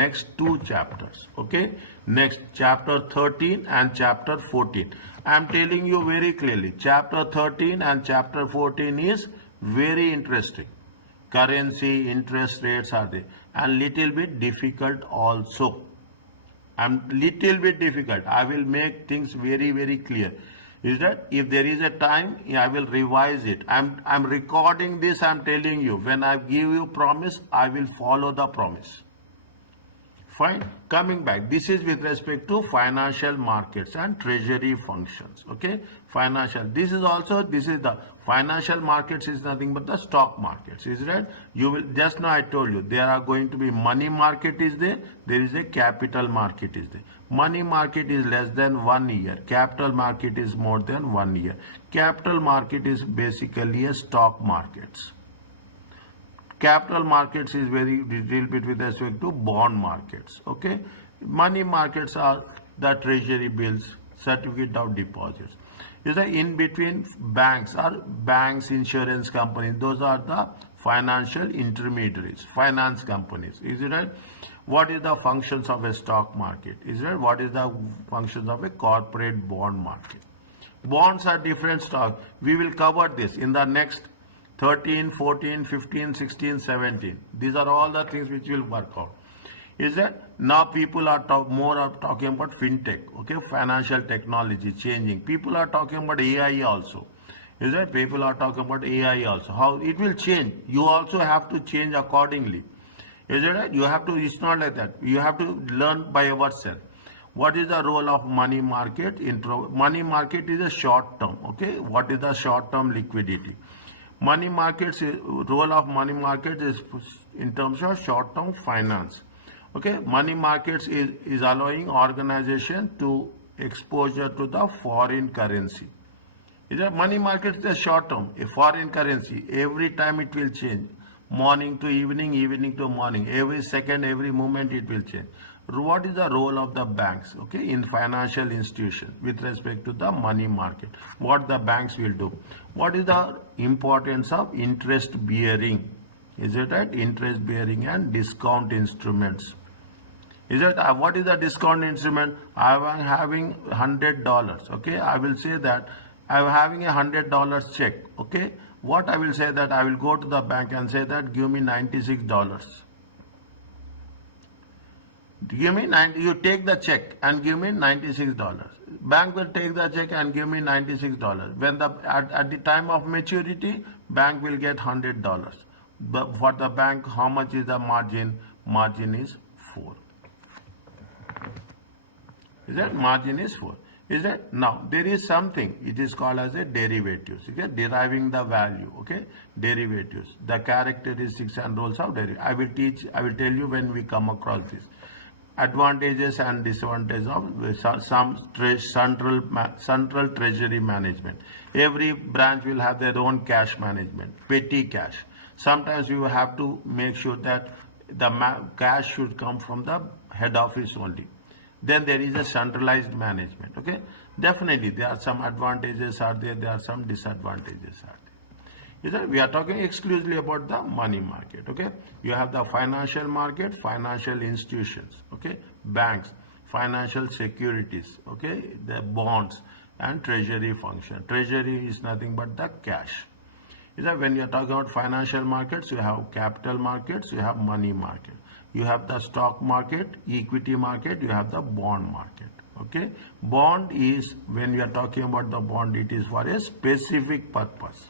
next two chapters. Okay, next chapter 13 and chapter 14. I am telling you very clearly, chapter 13 and chapter 14 is very interesting. Currency, interest rates are there, and little bit difficult also. I'm little bit difficult. I will make things very clear. Is that if there is a time, I will revise it. I'm recording this. I'm telling you, when I give you promise, I will follow the promise. Fine. Coming back, this is with respect to financial markets and treasury functions. Okay, financial. This is the financial markets is nothing but the stock markets. Is right? You will just now I told you there are going to be money market is there. There is a capital market is there. Money market is less than 1 year. Capital market is more than 1 year. Capital market is basically a stock markets. Capital markets is very little bit with respect to bond markets. Okay, money markets are the treasury bills, certificate of deposits. Is the in between banks are banks, insurance companies. Those are the financial intermediaries, finance companies. Is it right? What is the functions of a stock market? Is it right? What is the functions of a corporate bond market? Bonds are different stocks. We will cover this in the next 13, 14, 15, 16, 17. These are all the things which will work out. Is that now people are talking about fintech, okay, financial technology changing. People are talking about AI also. Is that people are talking about AI also. How it will change. You also have to change accordingly. Is it right? You have to, it's not like that. You have to learn by yourself. What is the role of money market? Money market is a short term, okay. What is the short term liquidity? Money markets, role of money markets is in terms of short-term finance. Okay, money markets is allowing organization to exposure to the foreign currency. Is that money markets is short-term, a foreign currency. Every time it will change, morning to evening, evening to morning. Every second, every moment it will change. What is the role of the banks, okay, in financial institutions with respect to the money market? What the banks will do? What is the importance of interest bearing? Is it right? Interest bearing and discount instruments. Is it what is the discount instrument? I am having $100. Okay, I will say that I am having $100 check. Okay, what I will say that I will go to the bank and say that give me $96. Give me 90, you take the check and give me $96. Bank will take the check and give me $96. When at the time of maturity, bank will get $100. But for the bank, how much is the margin? Margin is 4. Is that margin is 4? Is that now there is something it is called as a derivatives. Okay, deriving the value. Okay, derivatives. The characteristics and roles of derivatives. I will tell you when we come across this. Advantages and disadvantages of some central treasury management. Every branch will have their own cash management, petty cash. Sometimes you have to make sure that the cash should come from the head office only. Then there is a centralized management. Okay, definitely there are some advantages are there. There are some disadvantages are there. Is that we are talking exclusively about the money market. Okay, you have the financial market, financial institutions, okay, banks, financial securities, okay, the bonds and treasury function. Treasury is nothing but the cash. Is that when you are talking about financial markets, you have capital markets, you have money market, you have the stock market, equity market, you have the bond market. Okay, bond is when we are talking about the bond, it is for a specific purpose.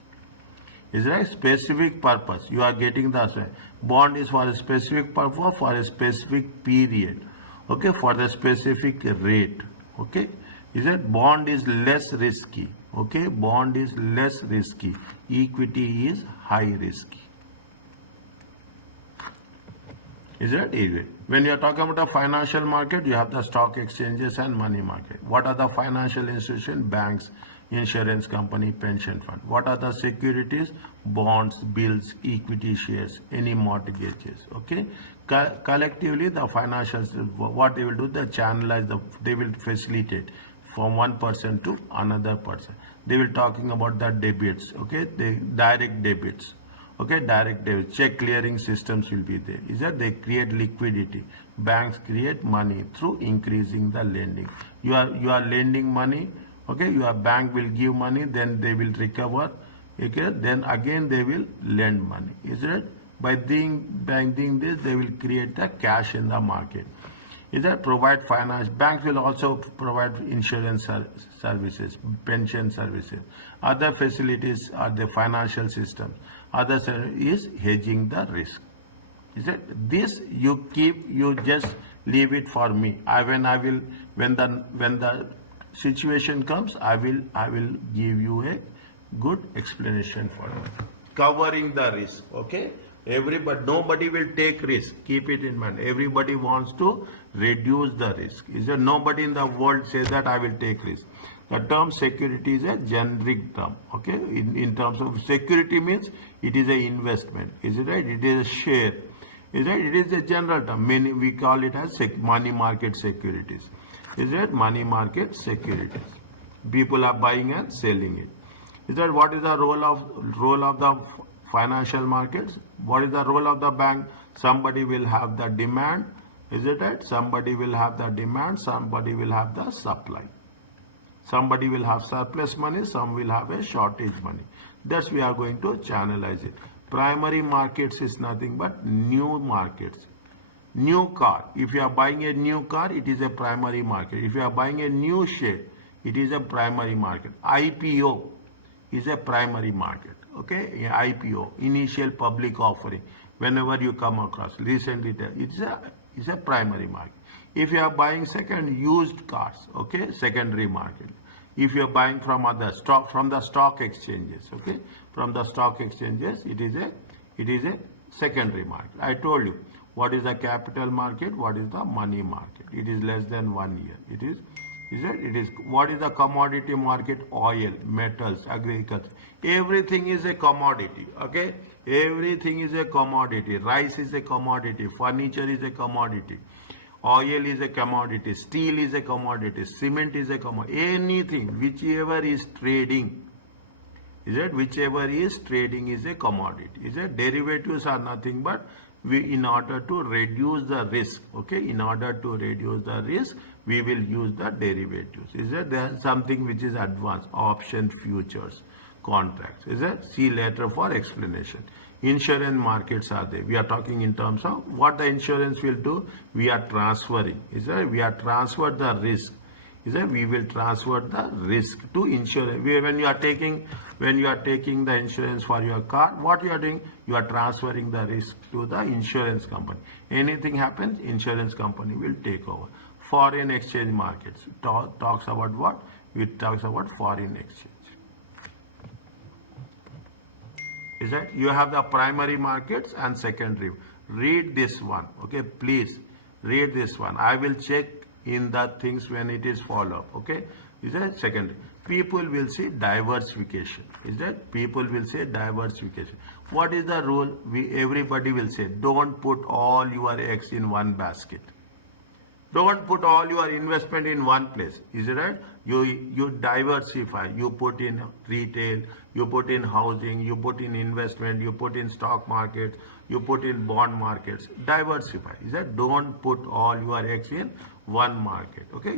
Is right? Specific purpose. You are getting the bond is for a specific purpose, for a specific period. Okay, for the specific rate. Okay, is that bond is less risky. Okay, bond is less risky. Equity is high risky. Is that it? When you are talking about a financial market, you have the stock exchanges and money market. What are the financial institutions? Banks, insurance company, pension fund. What are the securities? Bonds, bills, equity shares, any mortgages. Okay, collectively the financials, what they will do, they channelize they will facilitate from one person to another person. They will talking about the debits. Okay, the direct debits. Okay, direct debit, check clearing systems will be there. Is that they create liquidity. Banks create money through increasing the lending. You are lending money. Okay, your bank will give money, then they will recover. Okay, then again they will lend money. Is it? By doing this, they will create the cash in the market. Is that provide finance? Banks will also provide insurance services, pension services. Other facilities are the financial systems. Other is hedging the risk. Is it? This you keep, you just leave it for me. When the situation comes, I will give you a good explanation for it. Covering the risk. Okay. Nobody will take risk. Keep it in mind. Everybody wants to reduce the risk. Is there nobody in the world says that I will take risk? The term security is a generic term. Okay, in terms of security means it is a investment. Is it right? It is a share. Is it? It is a general term. Many we call it as money market securities. Is it money market securities? People are buying and selling it. Is that what is the role of the financial markets? What is the role of the bank? Somebody will have the demand, is it right? Somebody will have the demand, somebody will have the supply. Somebody will have surplus money, some will have a shortage money. That's we are going to channelize it. Primary markets is nothing but new markets. New car. If you are buying a new car, it is a primary market. If you are buying a new share, it is a primary market. IPO is a primary market. Okay, IPO, initial public offering. Whenever you come across, recently it's a primary market. If you are buying second used cars, okay, secondary market. If you are buying from the stock exchanges, okay, from the stock exchanges, it is a secondary market. I told you what is the capital market, what is the money market. It is less than 1 year. It is what is the commodity market? Oil, metals, agriculture. Everything is a commodity. Okay, everything is a commodity. Rice is a commodity. Furniture is a commodity. Oil is a commodity. Steel is a commodity. Cement is a commodity. Anything, whichever is trading. Whichever is trading is a commodity. Derivatives are nothing but in order to reduce the risk. Okay, in order to reduce the risk, we will use the derivatives. There is something which is advanced, option, futures, contracts. See later for explanation. Insurance markets are there. We are talking in terms of what the insurance will do. We are transferring. We are transferred the risk. We will transfer the risk to insurance. When you are taking the insurance for your car, what you are doing? You are transferring the risk to the insurance company. Anything happens, insurance company will take over. Foreign exchange markets talks about what? It talks about foreign exchange. You have the primary markets and secondary. Read this one. Okay, please read this one. I will check in the things when it is followed. Okay, secondary. People will say diversification. People will say diversification. What is the rule? Everybody will say, don't put all your eggs in one basket. Don't put all your investment in one place. Is it right? You diversify. You put in retail, you put in housing, you put in investment, you put in stock market, you put in bond markets. Diversify. Don't put all your eggs in one market. Okay.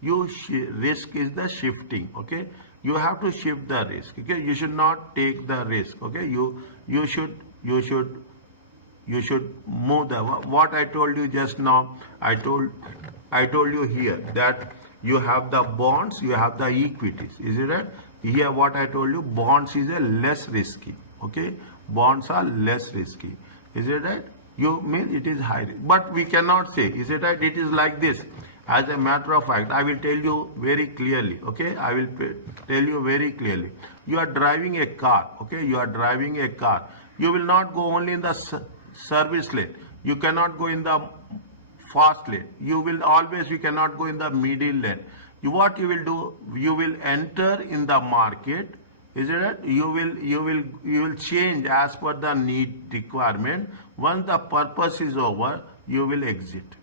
Risk is the shifting. Okay. You have to shift the risk. Okay. You should not take the risk. Okay. You should move the what I told you just now. I told you here that you have the bonds, you have the equities. Is it right? Here what I told you, bonds is a less risky. Okay, bonds are less risky. Is it right? You mean it is high risk, but we cannot say. Is it right? It is like this. As a matter of fact, I will tell you very clearly. Okay, I will tell you very clearly. You are driving a car. Okay, you are driving a car. You will not go only in the service lane. You cannot go in the fast lane. You cannot go in the middle lane. What you will do? You will enter in the market. Is it right? You will change as per the need requirement. Once the purpose is over, you will exit.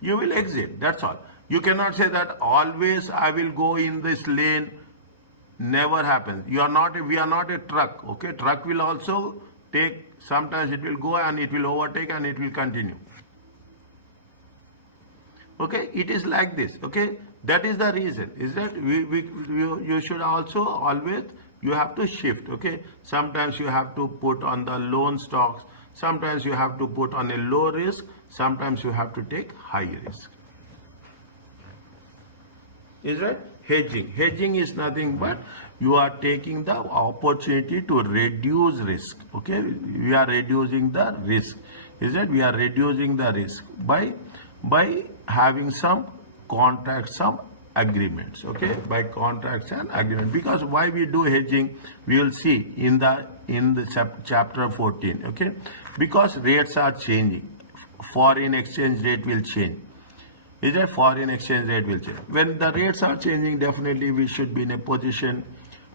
You will exit. That's all. You cannot say that always I will go in this lane. Never happens. We are not a truck. Okay, truck will also take. Sometimes it will go and it will overtake and it will continue. Okay, it is like this. Okay, that is the reason. Is that you should also always, you have to shift. Okay, sometimes you have to put on the loan stocks. Sometimes you have to put on a low risk. Sometimes you have to take high risk. Is that hedging? Hedging is nothing but you are taking the opportunity to reduce risk. Okay, we are reducing the risk. Is that we are reducing the risk by having some contracts, some agreements. Okay, by contracts and agreement. Because why we do hedging, we will see in the chapter 14. Okay, because rates are changing, foreign exchange rate will change. Is that foreign exchange rate will change? When the rates are changing, definitely we should be in a position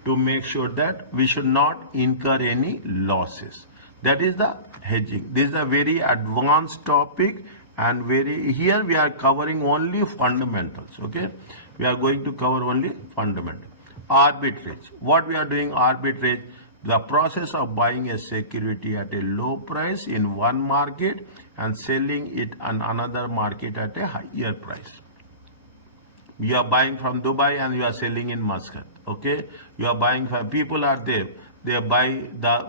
to make sure that we should not incur any losses. That is the hedging. This is a very advanced topic, and here we are covering only fundamentals. Okay, we are going to cover only fundamentals. Arbitrage. What we are doing? Arbitrage, the process of buying a security at a low price in one market and selling it in another market at a higher price. You are buying from Dubai and you are selling in Muscat. Okay, you are buying from, people are there. They buy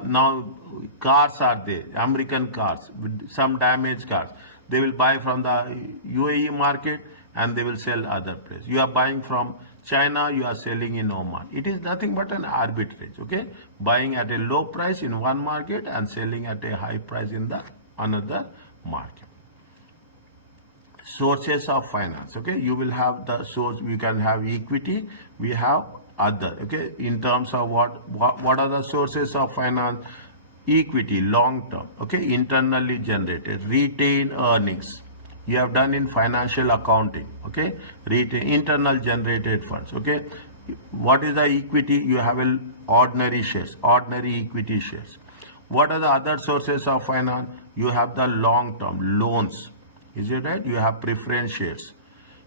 now cars are there, American cars with some damaged cars. They will buy from the UAE market and they will sell other place. You are buying from China, you are selling in Oman. It is nothing but an arbitrage. Okay, buying at a low price in one market and selling at a high price in the another market. Sources of finance. Okay, you will have the source. We can have equity. We have other. Okay, in terms of what are the sources of finance? Equity, long term. Okay, internally generated, retained earnings. You have done in financial accounting. Okay, internal generated funds. Okay, what is the equity? You have ordinary shares, ordinary equity shares. What are the other sources of finance? You have the long term loans. Is it right? You have preference shares.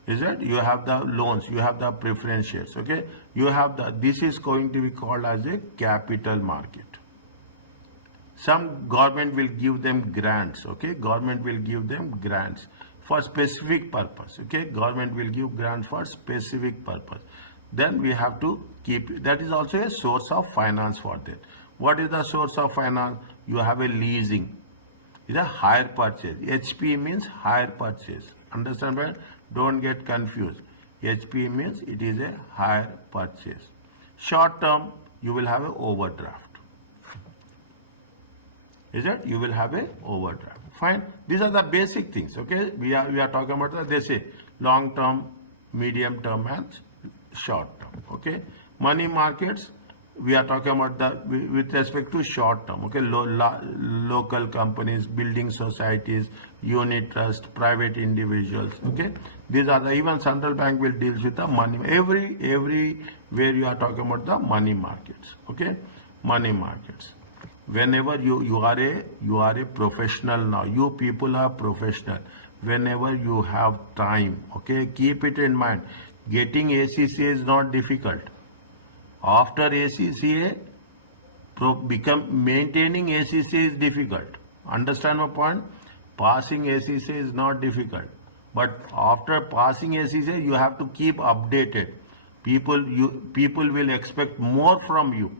Is it? You have the loans. You have the preference shares. Okay, you have this is going to be called as a capital market. Some government will give them grants. Okay, government will give them grants for specific purpose. Okay, government will give grants for specific purpose. Then we have to keep, that is also a source of finance for that. What is the source of finance? You have a leasing. It's a hire purchase. HP means hire purchase. Understand, right? Don't get confused. HP means it is a hire purchase. Short term, you will have an overdraft. Is it? You will have a overdraft. Fine. These are the basic things. Okay. We are talking about they say long term, medium term, and short term. Okay. Money markets. We are talking about with respect to short term. Okay. Local companies, building societies, unit trust, private individuals. Okay. These are even central bank will deal with the money. Everywhere you are talking about the money markets. Okay. Money markets. Whenever you are a professional now, you people are professional. Whenever you have time, okay, keep it in mind. Getting ACCA is not difficult. After ACCA, maintaining ACCA is difficult. Understand my point? Passing ACCA is not difficult. But after passing ACCA, you have to keep updated. People will expect more from you.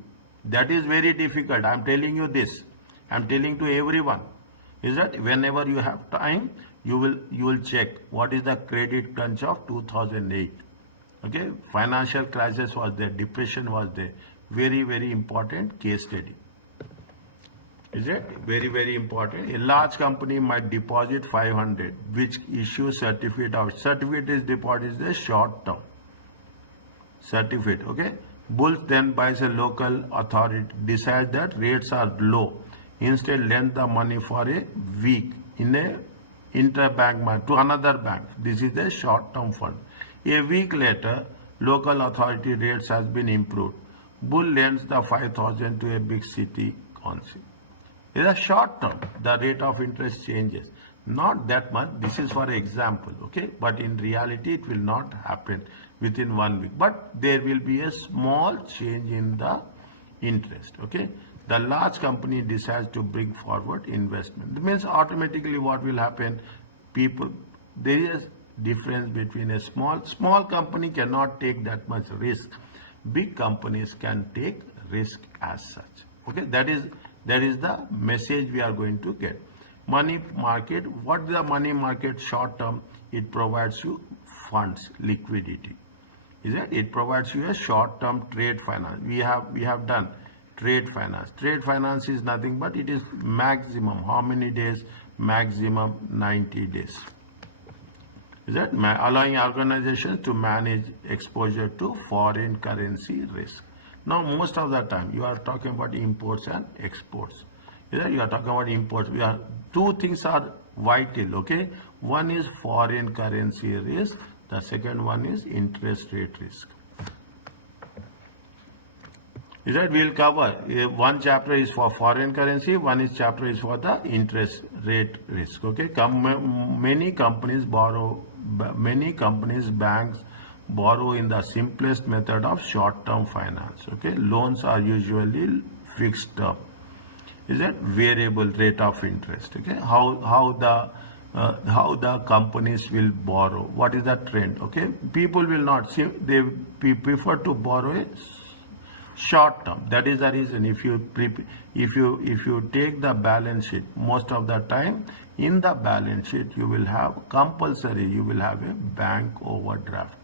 That is very difficult. I am telling you this. I am telling to everyone. Is that whenever you have time, you will check what is the credit crunch of 2008. Okay, financial crisis was there, depression was there. Very, very important case study. Is it? Very, very important. A large company might deposit 500, which issues certificate out. Certificate is deposit is the short term. Certificate, okay? Bulls then buys a local authority, decides that rates are low. Instead, lend the money for a week in a interbank market to another bank. This is the short-term fund. A week later, local authority rates has been improved. Bull lends the 5,000 to a big city council. It's a short term. The rate of interest changes. Not that much. This is for example, okay? But in reality, it will not happen. within 1 week, but there will be a small change in the interest. Okay, the large company decides to bring forward investment. That means automatically what will happen, people, there is difference between a small company cannot take that much risk. Big companies can take risk as such. Okay, that is the message we are going to get. Money market, what is the money market? Short term, it provides you funds, liquidity. Is it? It provides you a short term trade finance. We have done trade finance. Trade finance is nothing but it is maximum. How many days? Maximum 90 days. Is that allowing organizations to manage exposure to foreign currency risk. Now, most of the time, you are talking about imports and exports. Is that? You are talking about imports. Two things are vital. Okay, one is foreign currency risk. The second one is interest rate risk. Is that? We'll cover one chapter is for foreign currency, one chapter is for the interest rate risk. Okay, many companies, banks borrow in the simplest method of short-term finance. Okay, loans are usually fixed term. Is that variable rate of interest? Okay, how the companies will borrow? What is the trend? Okay, people will not see. They prefer to borrow a short term. That is the reason. If you take the balance sheet, most of the time in the balance sheet you will have compulsory. You will have a bank overdraft.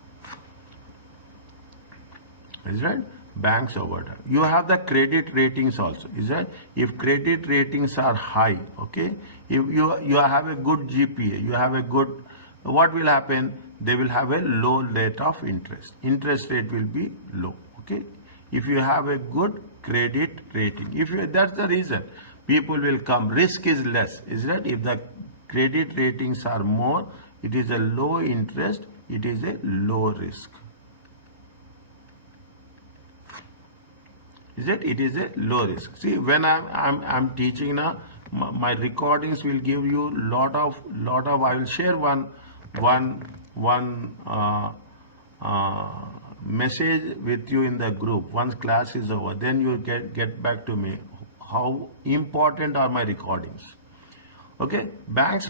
Is right? Banks overdraft. You have the credit ratings also. Is that? If credit ratings are high, okay, if you have a good GPA, you have a good, what will happen? They will have a low rate of interest. Interest rate will be low. Okay, if you have a good credit rating, that's the reason people will come. Risk is less. Is that? If the credit ratings are more, it is a low interest. It is a low risk. Is it? It is a low risk. See, when I'm teaching now, my recordings will give you lot of. I will share one message with you in the group. Once class is over, then you get back to me. How important are my recordings? Okay, banks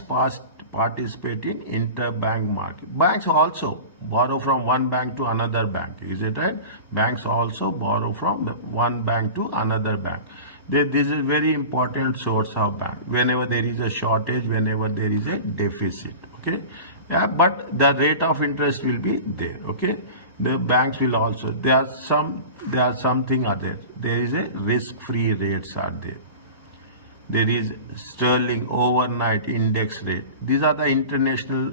participate in interbank market. Banks also borrow from one bank to another bank. Is it right? Banks also borrow from one bank to another bank. This is very important source of bank. Whenever there is a shortage, whenever there is a deficit. Okay, yeah, but the rate of interest will be there. Okay, the banks will also. There are something other. There is a risk-free rates are there. There is sterling overnight index rate. These are the international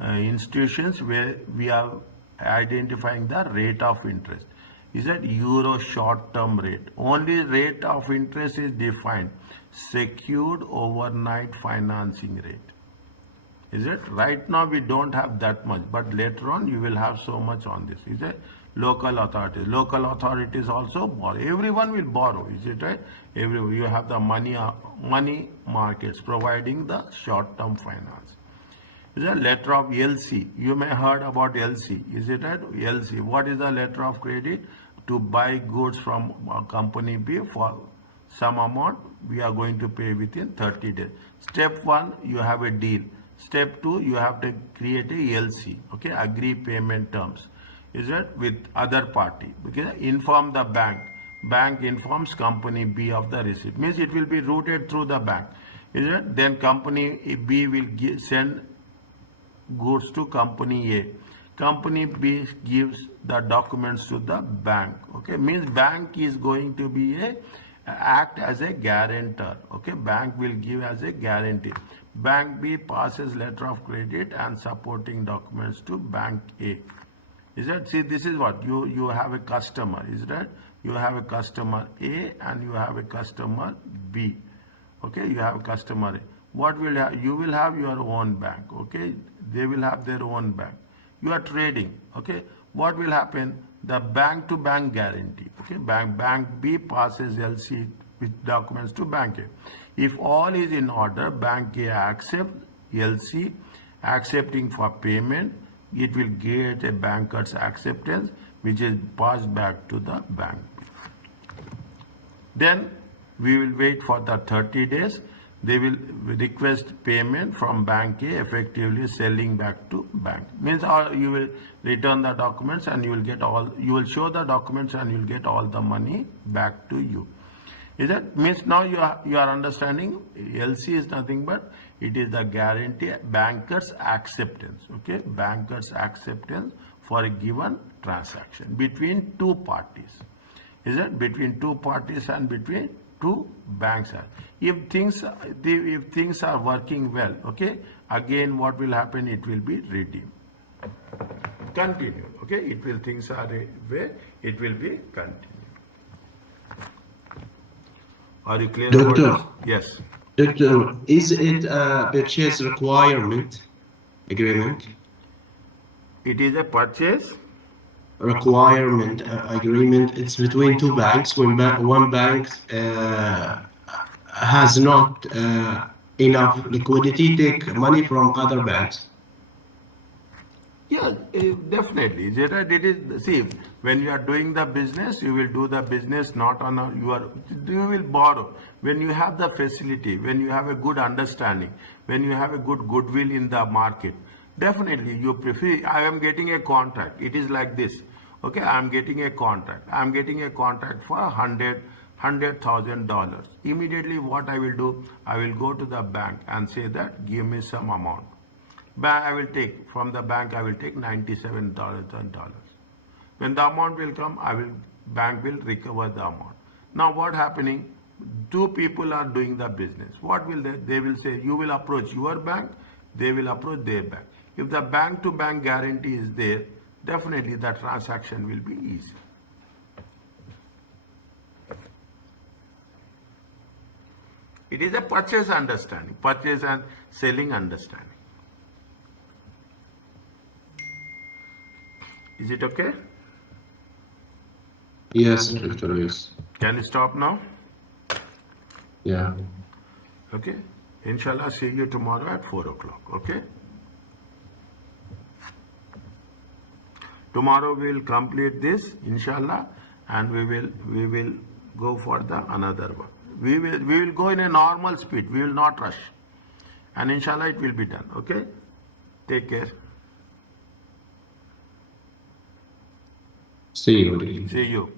institutions where we are identifying the rate of interest. Is that euro short-term rate? Only rate of interest is defined. Secured overnight financing rate. Is it? Right now we don't have that much, but later on you will have so much on this. Is it? Local authorities also borrow. Everyone will borrow. Is it right? You have the money markets providing the short-term finance. Is a letter of LC. You may heard about LC. Is it right? LC. What is the letter of credit? To buy goods from company B for some amount, we are going to pay within 30 days. Step 1, you have a deal. Step 2, you have to create a LC. Okay, agree payment terms. Is it? With other party. Okay, inform the bank. Bank informs company B of the receipt. Means it will be routed through the bank. Is it? Then company B will send goods to company A. Company B gives the documents to the bank. Okay, means bank is going to be act as a guarantor. Okay, bank will give as a guarantee. Bank B passes letter of credit and supporting documents to bank A. Is that? See, this is what you have a customer. Is that? You have a customer A and you have a customer B. Okay, you have a customer A. What will have? You will have your own bank. Okay, they will have their own bank. You are trading. Okay, what will happen? The bank to bank guarantee. Okay, bank B passes LC with documents to bank A. If all is in order, bank A accepts LC, accepting for payment. it will get a banker's acceptance, which is passed back to the bank. Then we will wait for the 30 days. They will request payment from bank A, effectively selling back to bank. Means you will return the documents and you will get you will show the documents and you will get all the money back to you. Is that means now you are understanding LC is nothing but it is the guarantee, banker's acceptance, okay? Banker's acceptance for a given transaction between two parties. Is it between two parties and between two banks? If things are working well, okay, again what will happen? It will be redeemed. Continue, okay? Things are where it will be continued. Are you clear? Doctor? Yes. Doctor, is it a purchase requirement agreement? It is a purchase Requirement agreement. It's between two banks. When one bank has not enough liquidity, take money from other banks. Yeah, definitely. It is, see, when you are doing the business, you will do the business not on you will borrow. When you have the facility, when you have a good understanding, when you have a good goodwill in the market, definitely you prefer, I am getting a contract. It is like this. Okay, I am getting a contract. I am getting a contract for $100,000. Immediately what I will do, I will go to the bank and say that give me some amount. I will take from the bank, I will take $97,000. When the amount will come, bank will recover the amount. Now what happening? Two people are doing the business. What will they will say, you will approach your bank, they will approach their bank. If the bank to bank guarantee is there, definitely the transaction will be easy. It is a purchase understanding, purchase and selling understanding. Is it okay? Yes, Doctor, yes. Can you stop now? Yeah. Okay. Inshallah, see you tomorrow at 4 o'clock. Okay. Tomorrow we will complete this, inshallah, and we will go for the another one. We will go in a normal speed. We will not rush, and inshallah it will be done. Okay. Take care. See you. See you.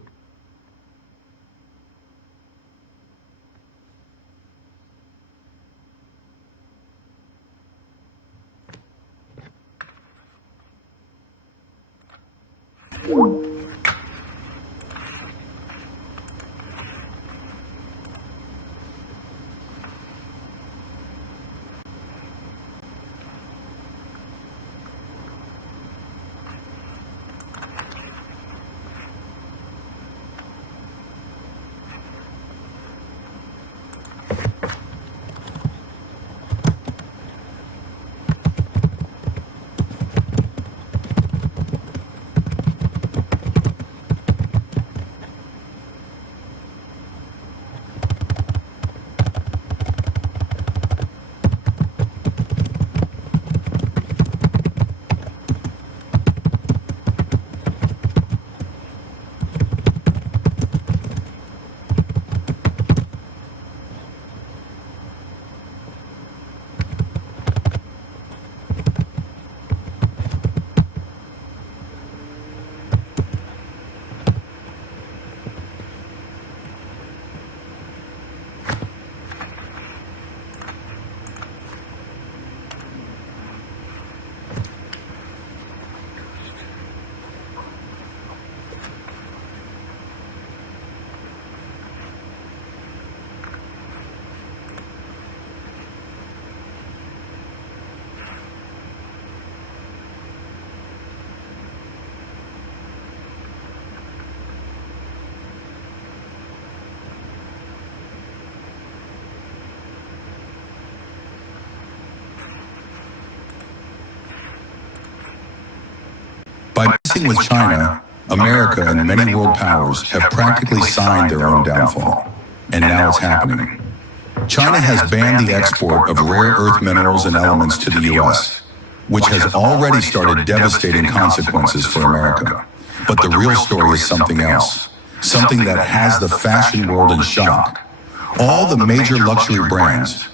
By messing with China, America and many world powers have practically signed their own downfall. And now it's happening. China has banned the export of rare earth minerals and elements to the U.S., which has already started devastating consequences for America. But the real story is something else, something that has the fashion world in shock. All the major luxury brands,